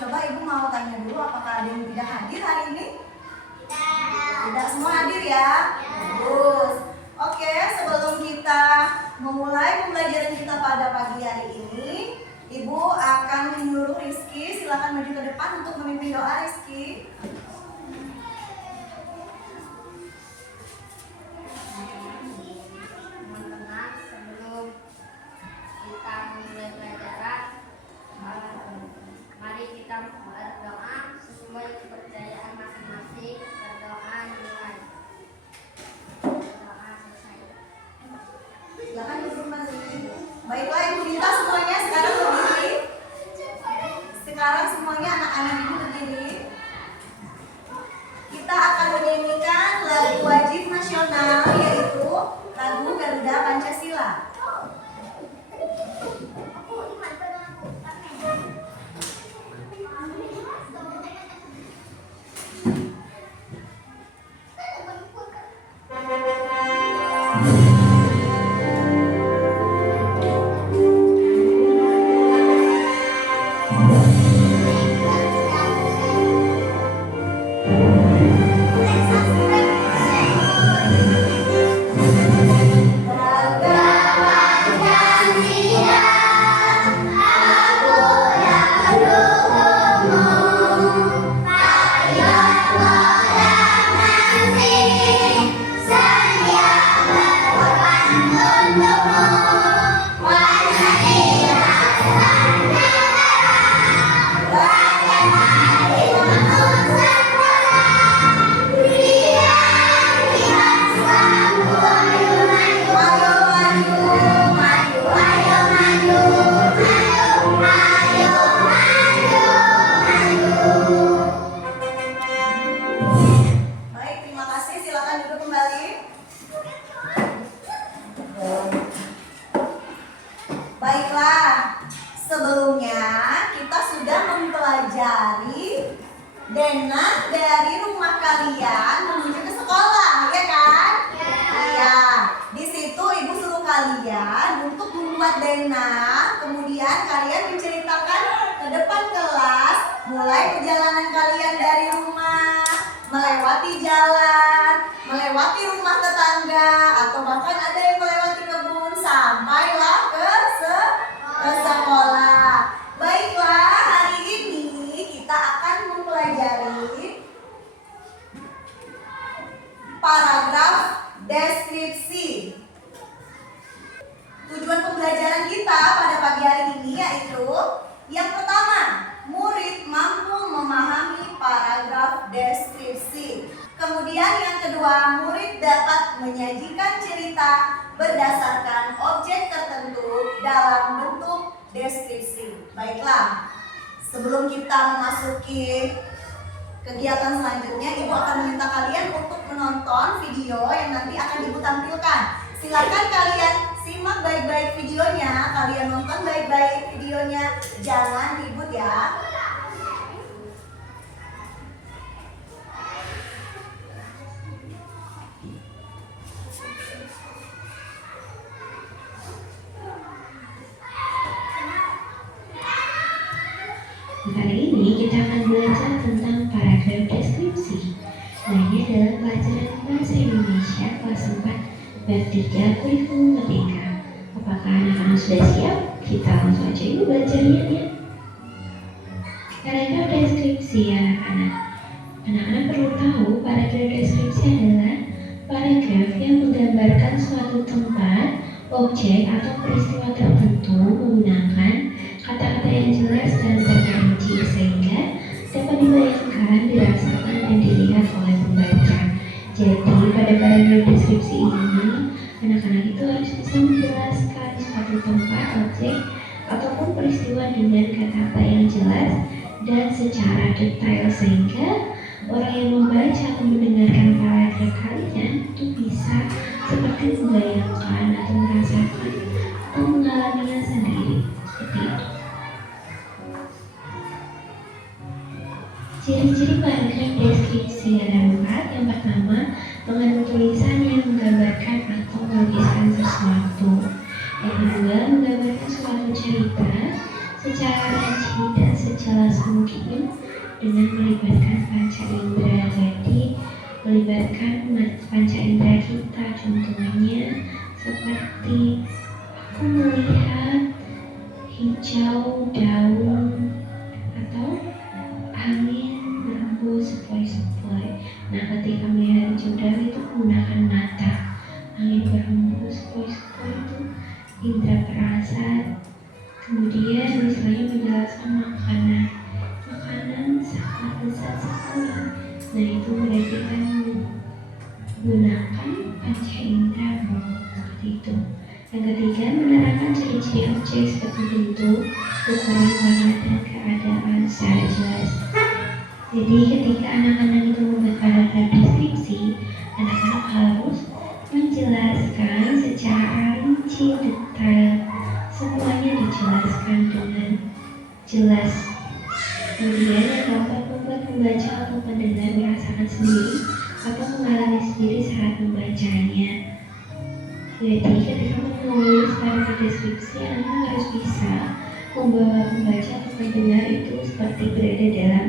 Coba Ibu mau tanya dulu, apakah ada yang tidak hadir hari ini? Tidak semua hadir ya? Bagus. Oke, sebelum kita memulai pembelajaran kita pada pagi hari ini, Ibu akan menyuruh Rizky, silakan maju ke depan untuk memimpin doa Rizky. Teman-teman, sebelum kita memulai pelajaran, mari kita berdoa sesuai kepercayaan masing-masing. Berdoa dimulai. Berdoa selesai. Silakan duduk kembali. Baiklah, Ibu minta semuanya sekarang berdiri. Sekarang semuanya anak-anak Ibu berdiri. Kita akan menyanyikan lagu wajib nasional, yaitu lagu Garuda Pancasila. Baiklah, sebelumnya kita sudah mempelajari denah dari rumah kalian menuju ke sekolah, ya kan? Iya. Di situ Ibu suruh kalian untuk membuat denah, kemudian kalian menceritakan ke depan kelas mulai perjalanan kalian dari rumah, melewati jalan, melewati rumah tetangga, atau bahkan ada yang melewati kebun, sampailah ke sekolah. Baiklah, hari ini kita akan mempelajari paragraf deskripsi. Tujuan pembelajaran kita pada pagi hari ini yaitu yang pertama, murid mampu memahami paragraf deskripsi. Kemudian yang kedua, murid dapat menyajikan cerita berdasarkan objek tertentu dalam bentuk deskripsi. Baiklah, sebelum kita memasuki kegiatan selanjutnya, Ibu akan meminta kalian untuk menonton video yang nanti akan Ibu tampilkan. Silakan kalian simak baik-baik videonya, kalian nonton baik-baik videonya, jangan ribut ya. Kali ini kita akan belajar tentang paragraf deskripsi, lainnya dalam pelajaran Bahasa Indonesia kelas 4 bab 3 kurikulum merdeka. Apakah anak-anak sudah siap? Kita langsung aja yuk belajarnya ya. Paragraf deskripsi anak-anak. Anak-anak perlu tahu paragraf deskripsi adalah paragraf yang menggambarkan suatu tempat, objek atau peristiwa tertentu menggunakan kata-kata yang jelas dan terperinci sehingga dapat dibayangkan, dirasakan, dan dilihat oleh pembaca. Jadi pada paragraf deskripsi ini, anak-anak itu harus bisa menjelaskan suatu tempat, objek, ataupun peristiwa dengan kata-kata yang jelas dan secara detail sehingga orang yang membaca atau mendengarkan paragraf kalian itu bisa seperti membayangkan atau merasakan atau mengalaminya sendiri. Seperti itu. Ciri-ciri paragraf deskripsi ada 4. Yang pertama, mengandung tulisan yang menggambarkan atau melukiskan sesuatu. Yang kedua, menggambarkan suatu cerita secara rinci dan sejelas mungkin dengan melibatkan panca indera. Jadi melibatkan panca indera kita. Contohnya seperti aku melihat hijau daun atau angin berhembus sepoi-sepoi. Nah, ketika melihat hijau daun itu menggunakan mata. Angin berhembus sepoi-sepoi itu indera perasa. Kemudian misalnya menjelaskan makanan. Makanan sangat lezat sekali. Nah, itu berarti kan menggunakan panca indera seperti itu. Yang ketiga, menerangkan ciri-ciri objek seperti bentuk, ukuran, warna, dan keadaan secara jelas. Jadi ketika anak-anak itu membuat paragraf deskripsi, anak-anak harus menjelaskan secara rinci detail. Semuanya dijelaskan dengan jelas. Kemudian yang keempat, membuat pembaca atau pendengar merasakan sendiri atau mengalami sendiri saat membacanya. Jadi ketika menulis paragraf deskripsi, anak harus bisa membawa pembaca atau pendengar itu seperti berada dalam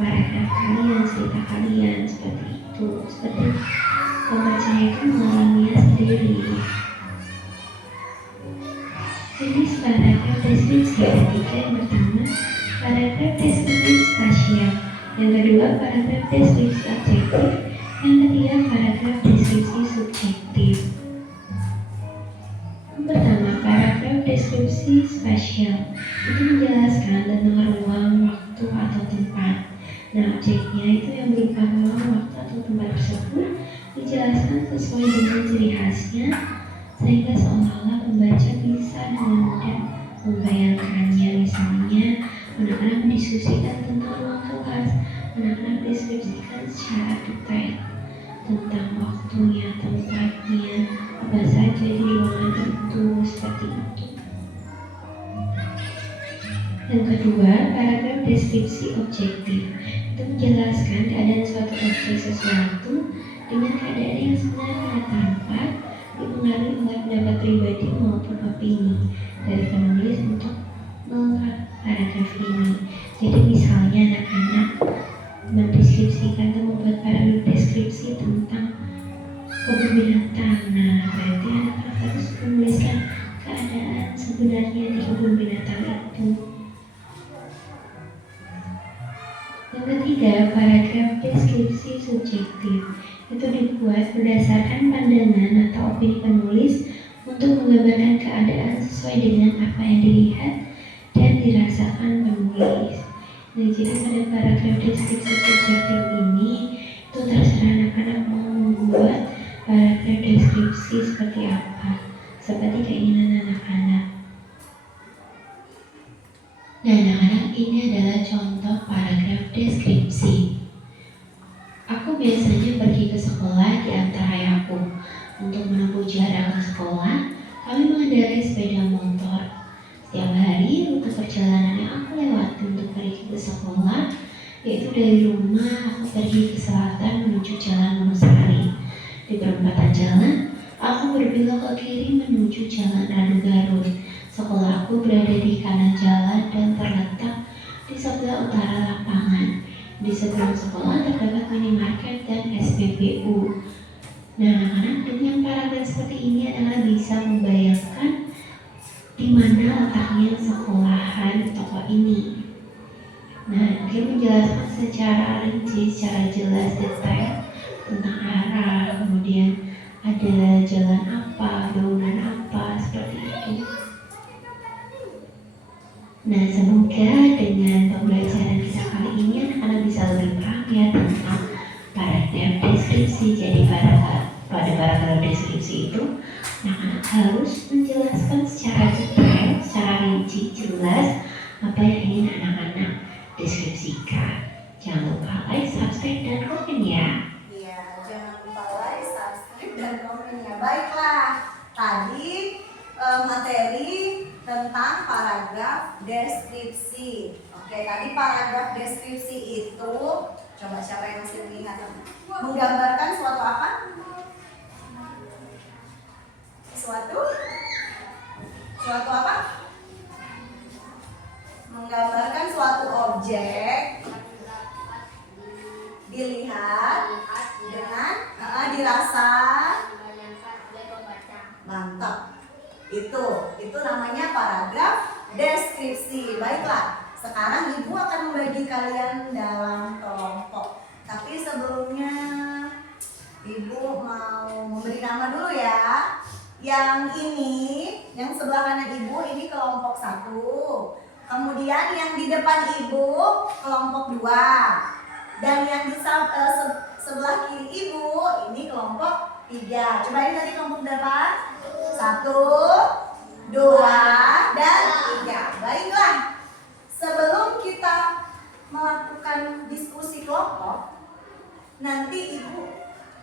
paragraf kalian, cerita kalian, seperti itu. Seperti pembaca itu mengalaminya sendiri. Jadi paragraf deskripsi ada tiga. Yang pertama, paragraf deskripsi spasial. Yang kedua, paragraf deskripsi objektif. Yang ketiga, paragraf deskripsi subjektif. Yang pertama, paragraf deskripsi spasial itu menjelaskan tentang ruang, waktu, atau tempat. Nah, objeknya itu yang berupa ruang, waktu, atau tempat tersebut dijelaskan sesuai dengan ciri khasnya, sehingga seolah-olah pembaca bisa dengan mudah membayangkannya. Misalnya, anak-anak mendiskusikan tentang ruang kelas, anak-anak deskripsikan secara detail tentang waktunya, tempatnya, apa saja di ruangan itu, seperti itu. Yang kedua, paragraf deskripsi objektif itu menjelaskan keadaan suatu objek sesuatu dengan keadaan yang sebenarnya tanpa dipengaruhi oleh pendapat pribadi maupun opini dari penulis untuk mengungkap paragraf ini. Jadi misalnya anak-anak mendeskripsikan atau membuat paragraf deskripsi tentang kebun binatang. Nah, berarti anak-anak harus menuliskan keadaan sebenarnya di kebun binatang itu. Yang ketiga, paragraf deskripsi subjektif itu dibuat berdasarkan pandangan atau opini penulis untuk menggambarkan keadaan sesuai dengan apa yang dilihat dan dirasakan penulis. Nah, jadi pada paragraf deskripsi subjektif ini itu terserah anak-anak mau membuat paragraf deskripsi seperti apa, seperti keinginan anak-anak. Nah, anak-anak, ini adalah contoh paragraf deskripsi. Aku biasanya pergi ke sekolah diantar ayahku. Untuk menempuh jarak ke sekolah, kami mengendarai sepeda motor. Setiap hari, rute perjalanan yang aku lewati untuk pergi ke sekolah, yaitu dari rumah aku pergi ke selatan menuju Jalan Wonosari. Di perempatan jalan, aku berbelok ke kiri menuju Jalan Radu Garut. Sekolahku berada di kanan jalan dan terletak di sebelah utara lapangan. Di seberang sekolah terdapat minimarket dan SPBU. Nah, anak-anak, dengan paragraf seperti ini adalah bisa membayangkan di mana letaknya sekolahan toko ini. Nah, dia menjelaskan secara rinci, secara jelas, detail tentang arah, kemudian ada jalan apa, bangunan apa, seperti itu. Nah, semoga dengan pembelajaran kita kali ini anak-anak bisa lebih paham ya tentang paragraf deskripsi. Jadi pada paragraf deskripsi itu anak-anak harus menjelaskan secara detail, secara rinci, jelas apa yang ingin anak-anak deskripsikan. Jangan lupa like, subscribe, dan komen ya. Iya, jangan lupa like, subscribe, dan komen ya. Baiklah, tadi materi tentang paragraf deskripsi. Oke, tadi paragraf deskripsi itu, coba siapa yang masih mengingat? Menggambarkan suatu apa? Suatu apa? Menggambarkan suatu objek deskripsi. Baiklah, sekarang Ibu akan membagi kalian dalam kelompok. Tapi sebelumnya Ibu mau memberi nama dulu ya. Yang ini, yang sebelah kanan Ibu ini kelompok 1. Kemudian yang di depan Ibu kelompok 2. Dan yang di sebelah kiri Ibu ini kelompok 3. Coba ini tadi kelompok berapa? 1, 2, dan 3. Baiklah, sebelum kita melakukan diskusi kelompok, nanti Ibu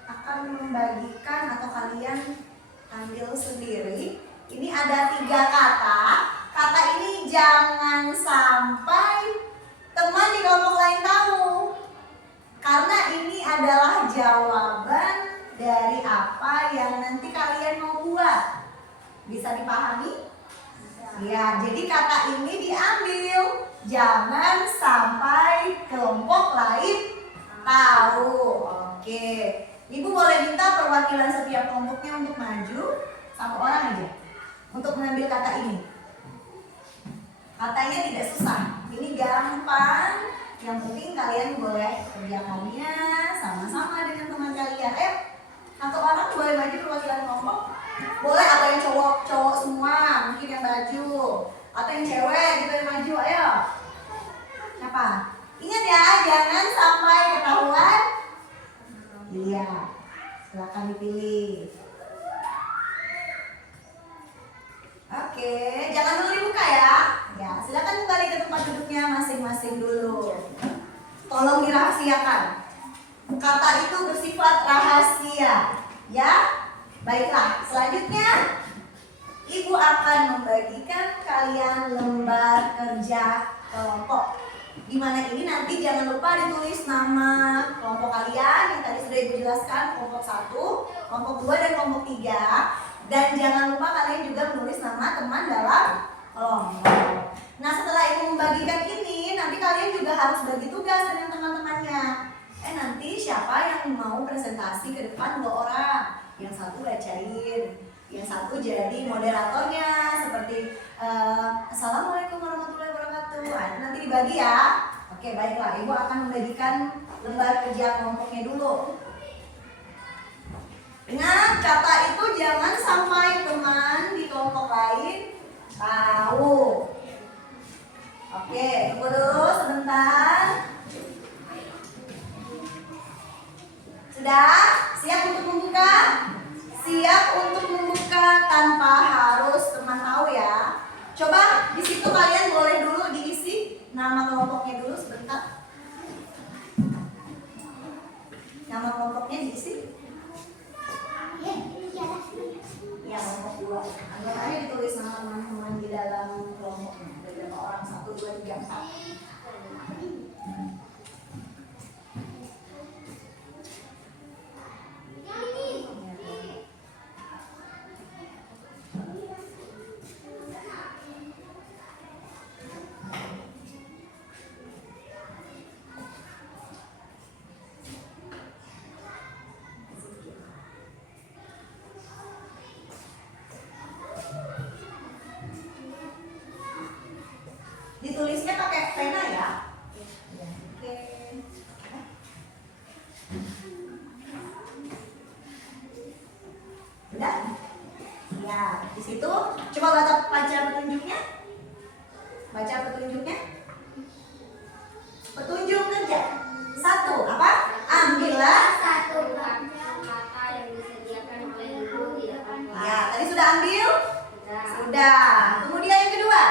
akan membagikan atau kalian ambil sendiri. Ini ada 3 kata. Kata ini jangan sampai teman di kelompok lain tahu, karena ini adalah jawaban dari apa yang nanti kalian mau buat. Bisa dipahami? Ya, jadi kata ini diambil, jangan sampai kelompok lain tahu. Oke, Ibu boleh minta perwakilan setiap kelompoknya untuk maju, satu orang aja, untuk mengambil kata ini. Katanya tidak susah, ini gampang. Yang penting kalian boleh kerjakannya sama-sama dengan teman kalian. Satu orang boleh maju perwakilan kelompok. Boleh atau yang cowok semua, mungkin yang baju. Atau yang cewek juga yang maju, ayo. Siapa? Ingat ya, jangan sampai ketahuan. Iya, silakan dipilih. Oke, jangan dulu dibuka ya. Ya, silakan kembali ke tempat duduknya masing-masing dulu. Tolong dirahasiakan. Kata itu bersifat rahasia, ya. Baiklah, selanjutnya Ibu akan membagikan kalian lembar kerja kelompok. Di mana ini nanti jangan lupa ditulis nama kelompok kalian yang tadi sudah Ibu jelaskan, kelompok 1, kelompok 2, dan kelompok 3. Dan jangan lupa kalian juga menulis nama teman dalam kelompok. Nah, setelah Ibu membagikan ini, nanti kalian juga harus bagi tugas dengan teman-temannya. Nanti siapa yang mau presentasi ke depan 2 orang. Yang satu bacain, yang satu jadi moderatornya, seperti Assalamualaikum warahmatullahi wabarakatuh. Nanti dibagi ya. Oke, baiklah, Ibu akan membagikan lembar kerja kelompoknya dulu. Ingat, kata itu jangan sampai teman di kelompok lain tahu. Oke, tunggu dulu sebentar. Sudah? Siap untuk membuka? Siap untuk membuka tanpa harus teman tahu ya. Coba di situ kalian boleh dulu diisi nama kelompoknya dulu sebentar. Nama kelompoknya diisi. Ya, kelompok 2. Anggap aja ditulis nama teman-teman di dalam kelompoknya. Berapa orang? 1, 2, 3, 4. Ditulisnya pakai pena ya. Oke. Udah? Ya, di situ coba baca petunjuknya. Baca petunjuknya. Petunjuk kerja. 1, apa? Ambillah 1 kata yang disediakan oleh Ibu di depan kelas. Ya, tadi sudah ambil? Sudah. Sudah. Kemudian yang kedua.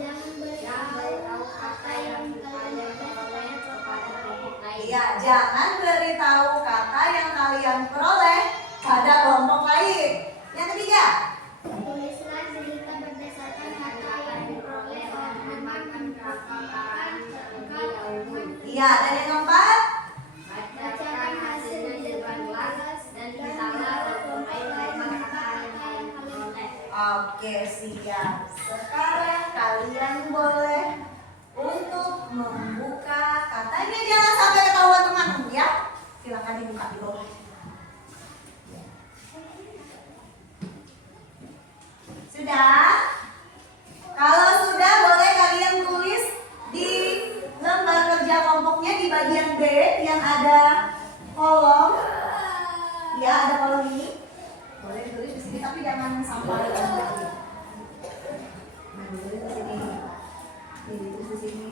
Jangan beritahu kata yang kalian peroleh kepada kelompok lain. Iya, jangan beritahu kata yang kalian peroleh pada kelompok lain. Yang ketiga. Tulislah cerita berdasarkan kata yang diperoleh oleh teman perkataan terlebih dahulu. Iya, dan yang keempat. Bacakan hasilnya di depan kelas dan mintalah pemain kata yang kalian peroleh. Oke, siap. Sekarang kalian boleh untuk membuka katanya, jangan sampai ketahuan teman ya. Silakan dibuka di bawah. Sudah? Kalau sudah boleh kalian bagian B yang ada kolom, ya ada kolom ini, boleh ditulis di sini tapi jangan sampai lagi. Nah, ditulis di sini, ditulis di sini.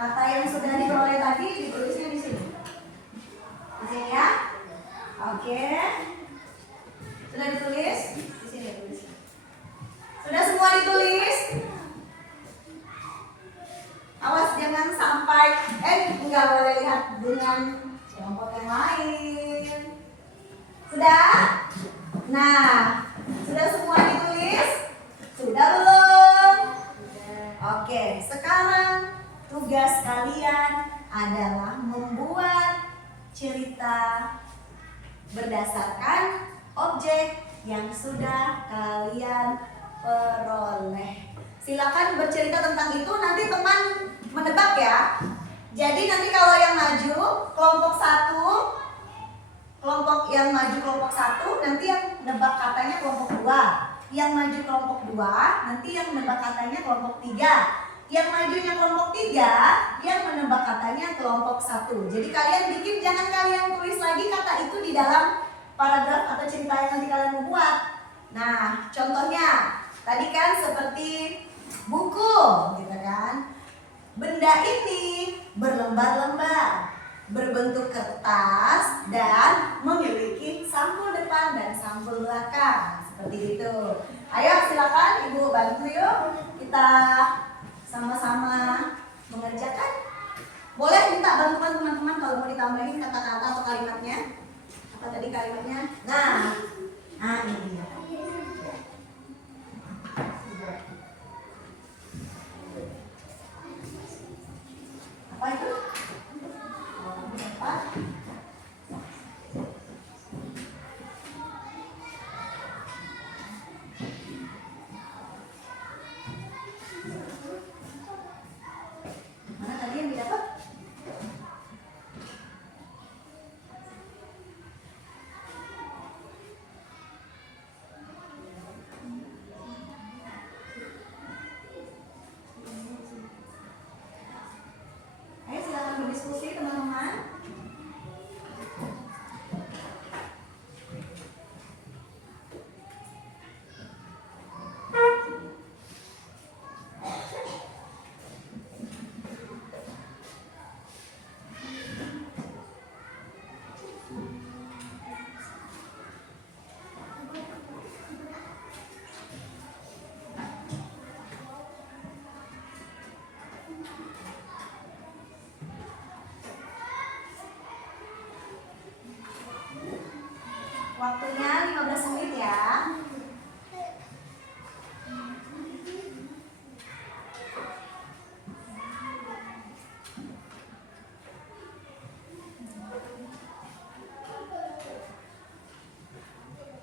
Kata yang sudah diperoleh tadi ditulisnya di sini. Di sini ya. Oke. Sudah ditulis? Di sini tulis. Sudah semua ditulis? Awas jangan sampai nggak boleh lihat dengan kelompok yang lain. Sudah? Nah, sudah semua ditulis? Sudah belum? Oke, sekarang tugas kalian adalah membuat cerita berdasarkan objek yang sudah kalian peroleh. Silakan bercerita tentang itu, nanti teman menebak ya. Jadi nanti kalau yang maju kelompok 1, kelompok yang maju kelompok 1, nanti yang nebak katanya kelompok 2. Yang maju kelompok 2, nanti yang menebak katanya kelompok 3. Yang majunya kelompok 3, yang menebak katanya kelompok 1. Jadi kalian bikin, jangan kalian tulis lagi kata itu di dalam paragraf atau cerita yang nanti kalian mau buat. Nah, contohnya tadi kan seperti buku, gitu kan. Benda ini berlembar-lembar, berbentuk kertas dan memiliki sampul depan dan sampul belakang. Seperti itu. Ayo silakan Ibu bantu yuk. Kita sama-sama mengerjakan. Boleh minta bantuan teman-teman kalau mau ditambahin kata-kata atau kalimatnya. Apa tadi kalimatnya? Nah ini dia. Apa itu? Apa? Mana tadi yang didapat? Ayo silakan berdiskusi teman-teman. Waktunya 15 menit ya.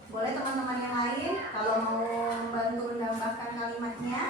Boleh teman-teman yang lain kalau mau membantu menambahkan kalimatnya.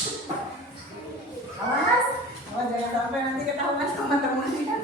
Awas, awas jangan sampai nanti ketahuan sama temannya.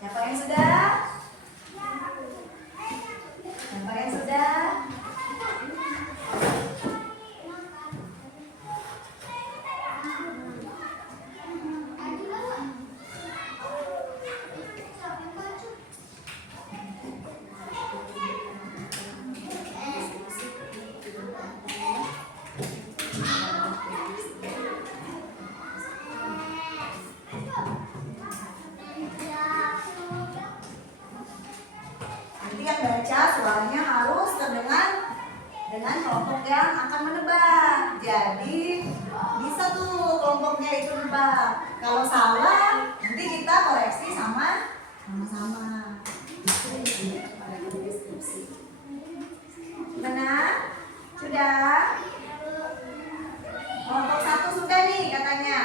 Siapa yang sudah? Siapa yang sudah? Nanti yang baca suaranya harus terdengar dengan kelompok yang akan menebak. Jadi bisa tuh kelompoknya itu nebak. Kalau salah nanti kita koreksi sama-sama. Benar? Sudah? Kelompok 1 sudah nih katanya.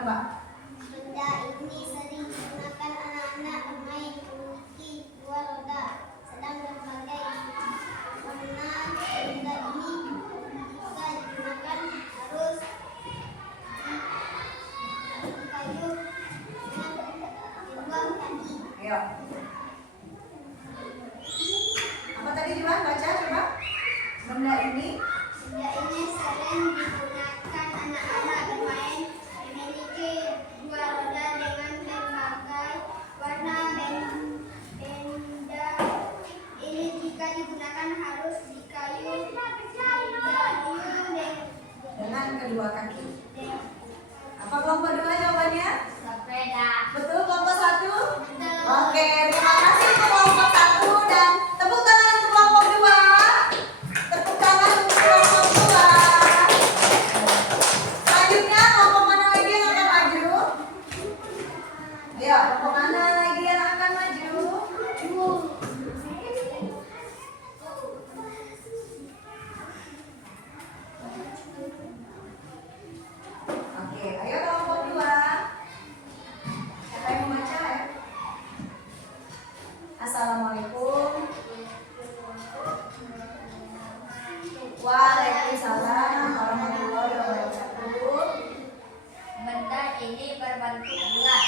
menebak? Benda ini sering digunakan anak-anak bermain memiliki dua roda. Sedang berbagai warna benda ini jika digunakan harus dikayu dengan dua kaki. Ayo. Apa tadi Juan? Baca coba. Benda ini Benda ini sering digunakan anak-anak bermain memiliki dua roda dengan berbagai warna. Benda ini jika digunakan harus dikayu dengan kedua kaki. Apa kelompok 2 jawabannya? sepeda. Betul, kelompok 1? Betul. Oke, terima kasih untuk kelompok 1 dan tepuk tangan untuk kelompok 2. Tepuk tangan untuk kelompok 2. Selanjutnya kelompok mana lagi yang akan maju? Ayo, kelompok mana lagi yang akan maju? Oke, ayo kelompok 2. Siapa yang membaca ya? Assalamualaikum. Waalaikumsalam warahmatullahi wabarakatuh. Benda ini berbentuk bulat.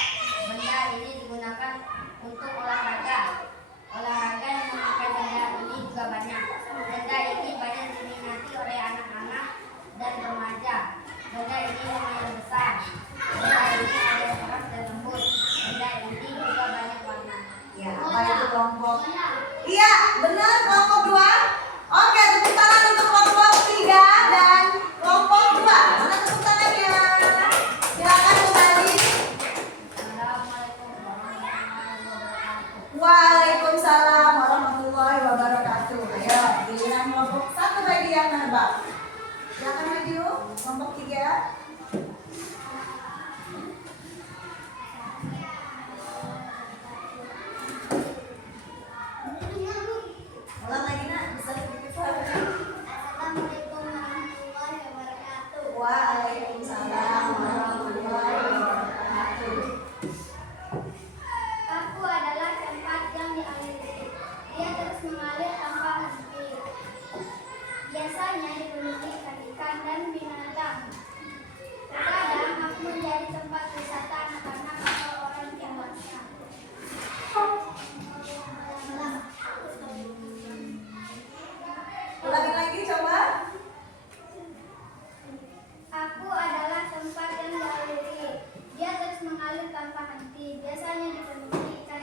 Benda ini digunakan untuk olahraga. Olahraga yang memakai benda ini juga banyak. Benda ini banyak diminati oleh anak-anak dan remaja. Benda ini lumayan besar. Benda ini ada yang keras dan lembut. Benda ini juga banyak warna. Ya, apa itu kelompok? Iya, benar kelompok 2. Oke, tepuk tangan untuk kelompok 3 dan kelompok 2. Mana tepuk tangannya? Silakan kembali. Assalamualaikum warahmatullahi wabarakatuh. Waalaikumsalam warahmatullahi wabarakatuh. Ayo, giliran kelompok 1 lagi yang menebak. Silakan maju, kelompok 3. Ulang lagi nak, bisa sedikit suaranya. Assalamualaikum warahmatullahi wabarakatuh. Waalaikumsalam warahmatullahi wabarakatuh. Paku adalah tempat yang dialiri. Dia terus mengalir tanpa henti. Biasanya dipenuhi ikan-ikan dan binatang. Terkadang aku menjadi tempat wisata anak-anak atau orang dewasa. Ulangi lagi coba. Aku adalah tempat yang dialiri. Dia terus mengalir tanpa henti. Biasanya dipenuhi ikan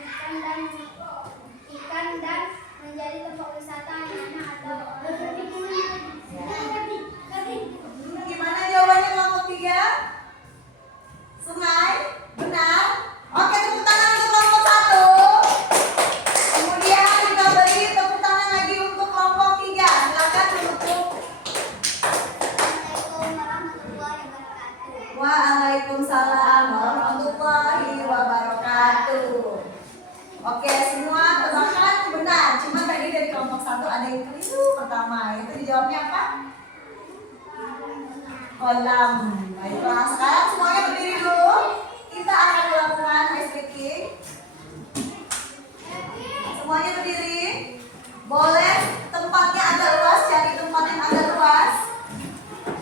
dan menjadi tempat wisata anak-anak atau orang dewasa. Gimana jawabannya kelompok 3? Sungai? Benar? Oke, tepuk tangan untuk kelompok 1. Kemudian kita beri tepuk tangan lagi untuk kelompok 3. Silakan duduk. Assalamualaikum warahmatullahi wabarakatuh. Waalaikumsalam warahmatullahi wabarakatuh. Oke, semua tebakan benar. Cuma tadi dari kelompok 1 ada yang keliru pertama. Itu dijawabnya apa? Kolam. Baiklah, sekarang semuanya berdiri dulu. Kita akan melakukan ice breaking. Semuanya berdiri. Boleh tempatnya agak luas, cari tempat yang agak luas.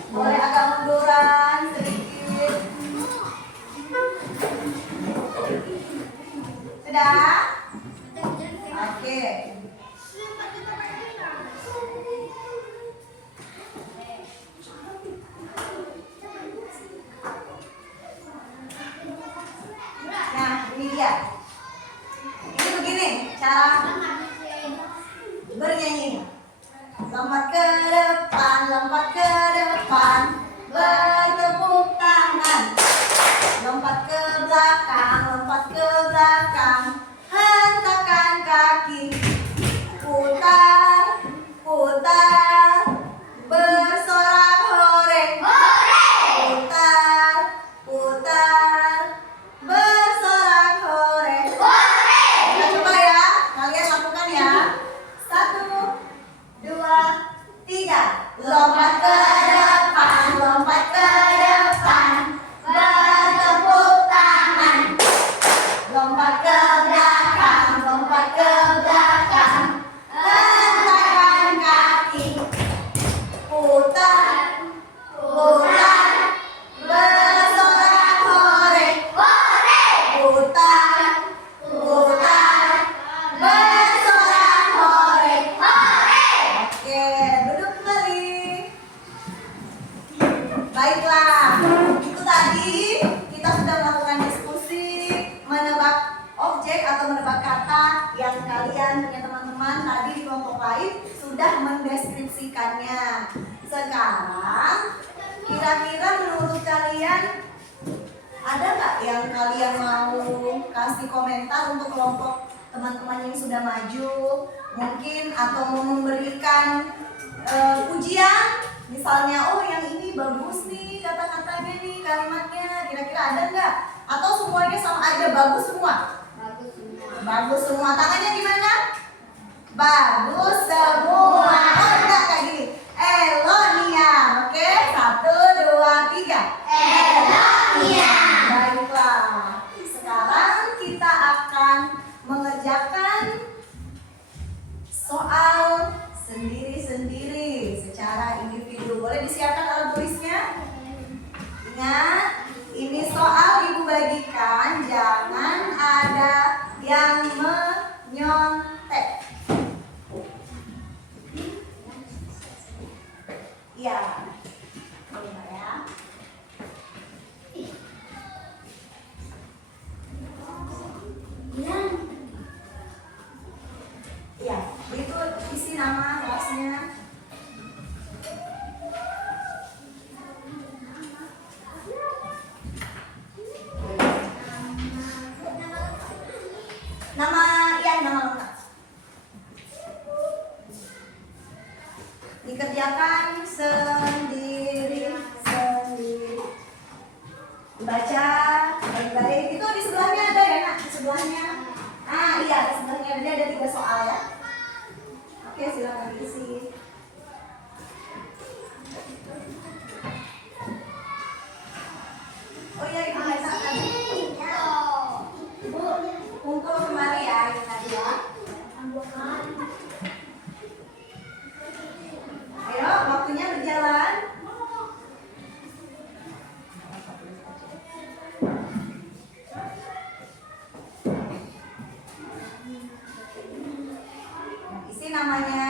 Boleh agak munduran sedikit. Sudah? Oke. Nah, ini dia. Ini begini cara bernyanyi. Lompat ke depan, bertepuk tangan. Lompat ke belakang, hentakan kaki. Putar, bersorak hore. Putar, bersorak hore. Kita coba ya, kalian lakukan ya. 1, 2, 3. Lompat ke depan, bertepuk Baiklah, itu tadi kita sudah melakukan diskusi menebak objek atau menebak kata yang kalian punya teman-teman tadi di kelompok lain sudah mendeskripsikannya. Sekarang kira-kira menurut kalian ada nggak yang kalian mau kasih komentar untuk kelompok teman-teman yang sudah maju mungkin, atau mau memberikan ujian misalnya, oh yang ini bagus nih kata-katanya nih, kalimatnya, kira-kira ada nggak? Atau semuanya sama aja bagus semua? Bagus semua. Bagus semua. Tangannya gimana? Bagus semua. Oh enggak kayak gini. Elonia. Oke, 1, 2, 3. Elonia. Baiklah. Sekarang kita akan mengerjakan soal sendiri-sendiri secara individu. Boleh disiapkan alat tulisnya? Ingat, ini soal Ibu bagikan, jangan ada yang menyontek. Iya. Coba ya. Iya, itu isi nama kelasnya. Nama lengkap. Dikerjakan sendiri. Dibaca baik-baik. Itu di sebelahnya ada ya, Nak? Di sebelahnya. Ah, iya, di sebelahnya ada 3 soal ya. Oke, silakan diisi. Oh iya, Ibu minta tadi. Ibu kumpul kembali ya, ini tadi ya. Ayo, waktunya berjalan. Isi namanya.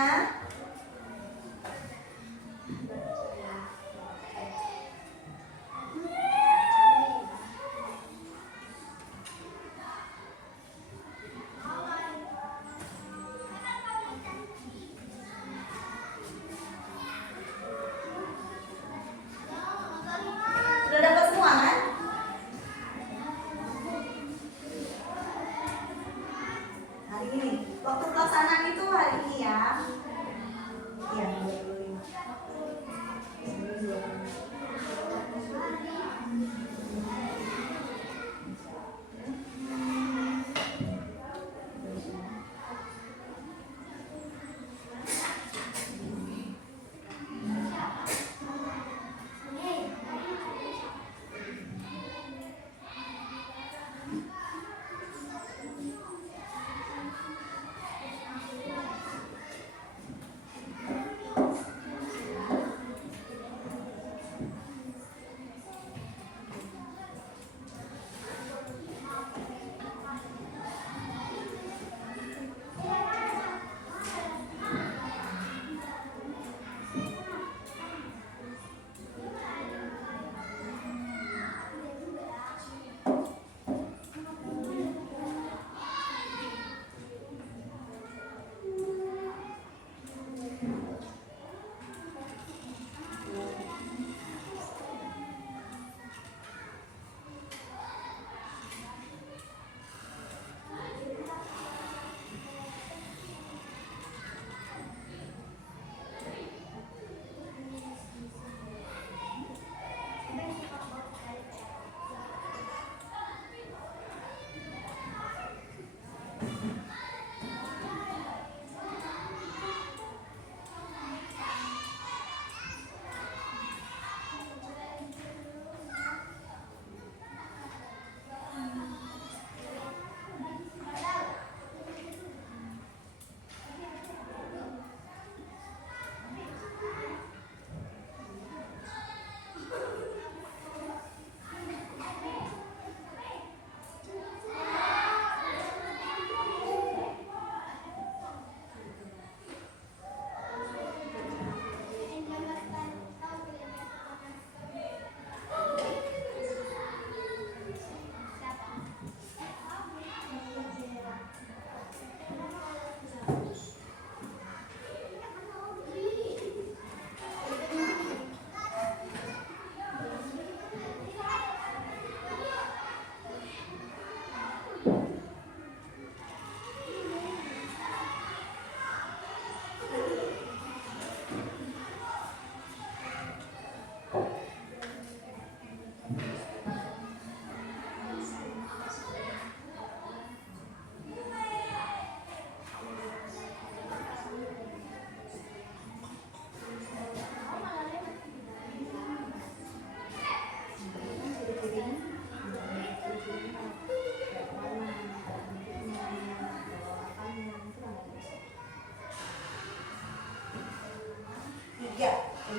Sudah dapat semua kan? Hari ini. Waktu pelaksanaan itu hari ini ya. Iya, 25.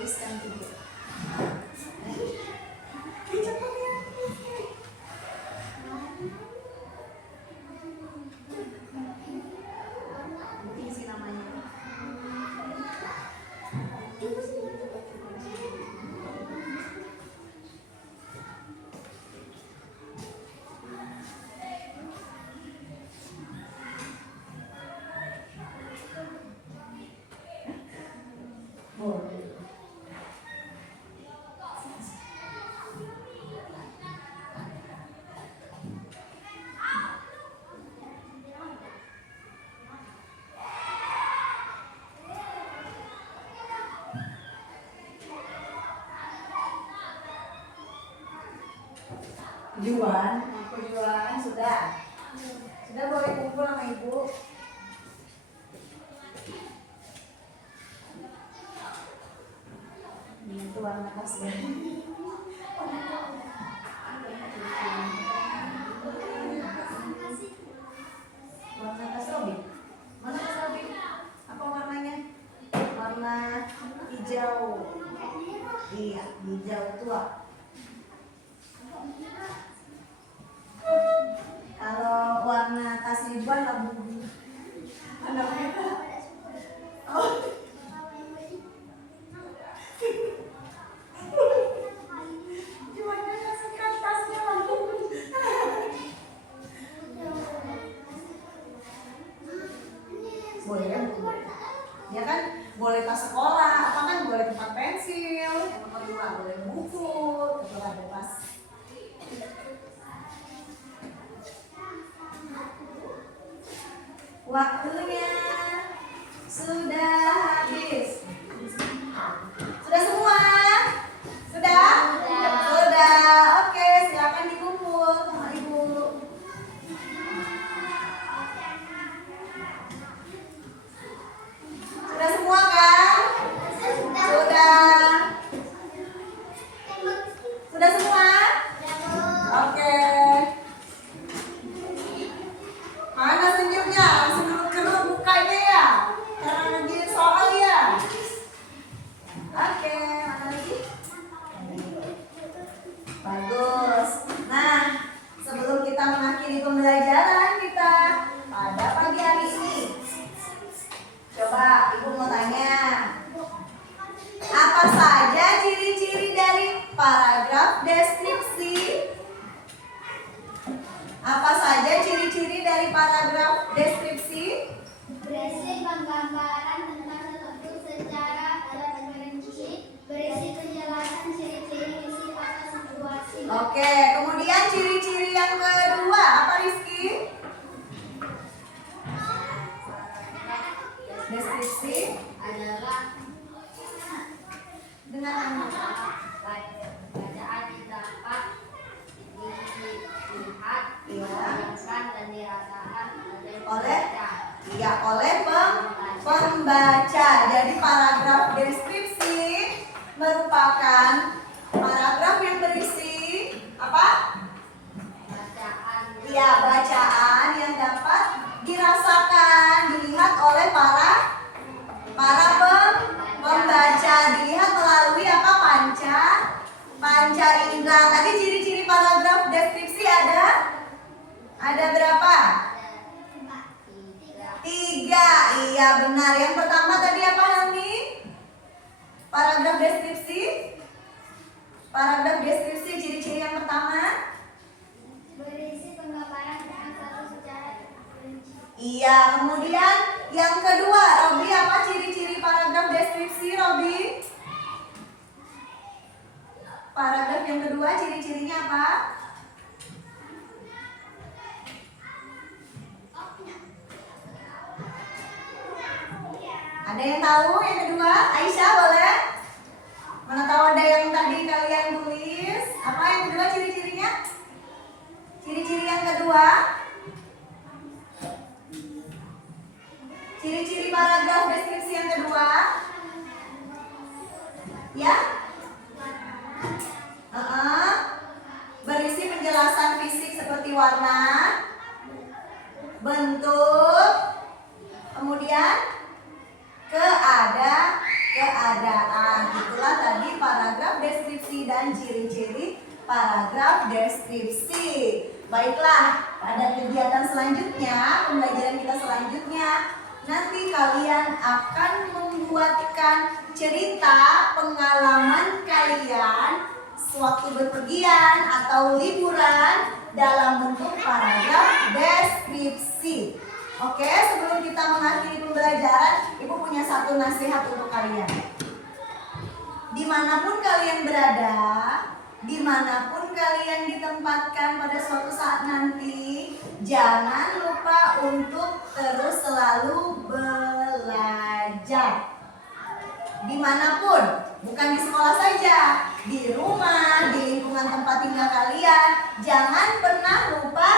tuliskan dulu. Isi namanya. Boleh. Tujuan sudah. Sudah boleh kumpul sama ibu. Ini tuh warna tasnya. Warna tas Robi. Mana tas Robi? Apa warnanya? Warna hijau. Iya, hijau tua. Kalau warna tas ribuan labu warna merah. Oh. Gimana kasihkan tasnya labu? Boleh kan? Ya kan? Boleh tas sekolah, apa kan boleh tempat pensil, yang kedua boleh buku, atau ada tas. Waktunya sudah habis. Sudah semua? Sudah? Sudah. Oke, silakan dikumpul sama ibu. Sudah semua kan? Sudah. Sudah semua? Oke. Mana senyumnya? Langsung kerut mukanya ya? Karena lagi soal ya? Oke, mana lagi? Bagus. Nah, sebelum kita mengakhiri pembelajaran kita pada pagi hari ini, coba ibu mau tanya, apa saja ciri-ciri dari paragraf deskripsi? Apa saja ciri-ciri dari paragraf deskripsi? Berisi penggambaran tentang sesuatu secara terperinci, berisi penjelasan ciri-ciri isi kata situasi. Oke, kemudian ciri-ciri yang kedua apa Rizky? Deskripsi Adalah dengan bacaan dapat dilihat, dibayangkan dan dirasakan oleh pembaca. Jadi paragraf deskripsi merupakan paragraf yang berisi apa? bacaan. Ya, bacaan yang dapat dirasakan, dilihat oleh para pembaca, dilihat melalui apa? Panca indera. Tadi ciri-ciri paragraf deskripsi ada berapa? 3. Iya benar. Yang pertama tadi apa Helmi? Paragraf deskripsi. Paragraf deskripsi ciri-ciri yang pertama. Berisi penggambaran tentang suatu secara terperinci. Iya, kemudian yang kedua, Robi apa ciri-ciri paragraf deskripsi, Robi? Paragraf yang kedua ciri-cirinya apa? Ada yang tahu yang kedua? Aisyah boleh? Mana tahu ada yang tadi kalian tulis? Apa yang kedua ciri-cirinya? Ciri-ciri yang kedua? Ciri-ciri paragraf deskripsi yang kedua? Ya? Berisi penjelasan fisik seperti warna, bentuk, kemudian keadaan. Itulah dan ciri-ciri paragraf deskripsi. Baiklah, pada kegiatan selanjutnya, pembelajaran kita selanjutnya, nanti kalian akan membuatkan cerita pengalaman kalian sewaktu berpergian atau liburan dalam bentuk paragraf deskripsi. Oke, sebelum kita mengakhiri pembelajaran, Ibu punya satu nasihat untuk kalian. Dimanapun kalian berada, dimanapun kalian ditempatkan pada suatu saat nanti, jangan lupa untuk terus selalu belajar. Dimanapun, bukan di sekolah saja, di rumah, di lingkungan tempat tinggal kalian, jangan pernah lupa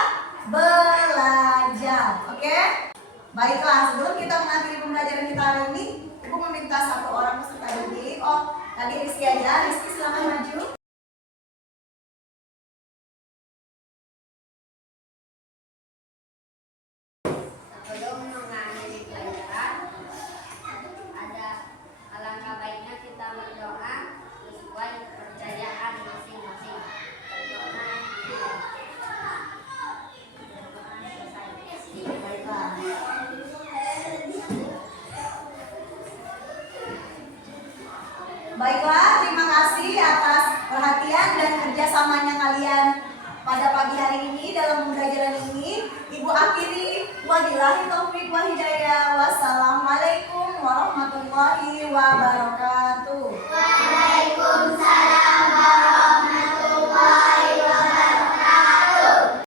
belajar. Oke? Baiklah, sebelum kita mengakhiri pembelajaran kita hari ini, Ibu meminta satu orang peserta didik. Oh, tadi Rizky aja. Rizky, silakan maju. Sebelum mengakhiri pelajaran, ada alangkah baiknya kita berdoa sesuai kepercayaan masing-masing. Berdoa Baiklah. Baiklah, terima kasih atas perhatian dan kerjasamanya kalian pada pagi hari ini dalam pembelajaran ini. Ibu akhiri, wabillahi taufiq wa hidayah. Wassalamualaikum warahmatullahi wabarakatuh.